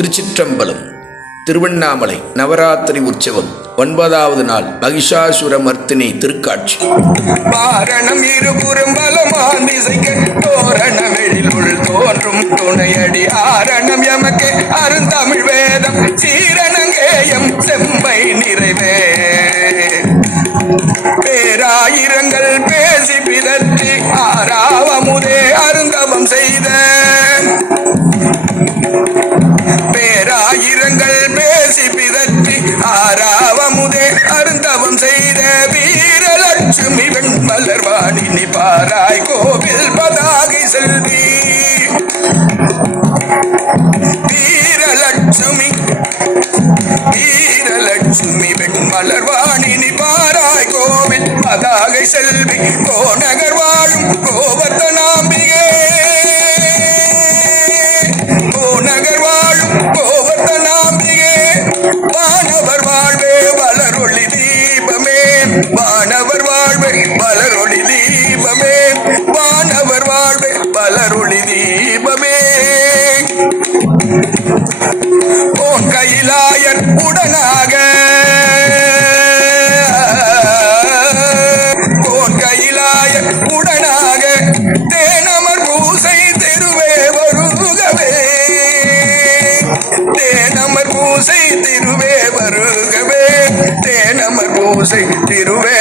திருச்சிற்றம்பலம். திருவண்ணாமலை நவராத்திரி உற்சவம் 9வது நாள் மகிஷாசுரமர்த்தினி திருக்காட்சி. பாரணம் இருபுறம் பலமான் திசைக்க தோரண வெளியுள் தோன்றும் துணையடி ஆரணம் எமக்கே அருந்தமிழ் வேதம் சீரணங்கேயம் செம்பை நிறைவே பேராயிரங்கள் பேசி பிதற்றி ஆறாவமுதே அருந்தவம் செய்த பேராயிரங்கள் பேசி பிதற்றி ஆறாவமுதே அருந்தவம் செய்த வீரலட்சுமி வெண்மலர்வாணி பாராய் கோவில் பதாகை செல்வி வீரலட்சுமி வெண்மலர்வாணி பாராய் கோவில் பதாகை செல்வி கோநகர் வாழும் கோவர்த்தனாம்பிகே கோநகர் வாழும் கோவர்த்தனாம்பிகே வானவர் வாழ்வே வளரொளி தீபமே வானவர் வாழ்வே வளரொளி தீபமே வானவர் வாழ்வே வளரொளி தீபமே ஓன் கைலாயர் உடனாக ஓன் கைலாயர் உடனாக தேனமர் பூசை திருவே வருகவே தேனமர் பூசை திருவே வருகவே தேனமர் பூசை திருவே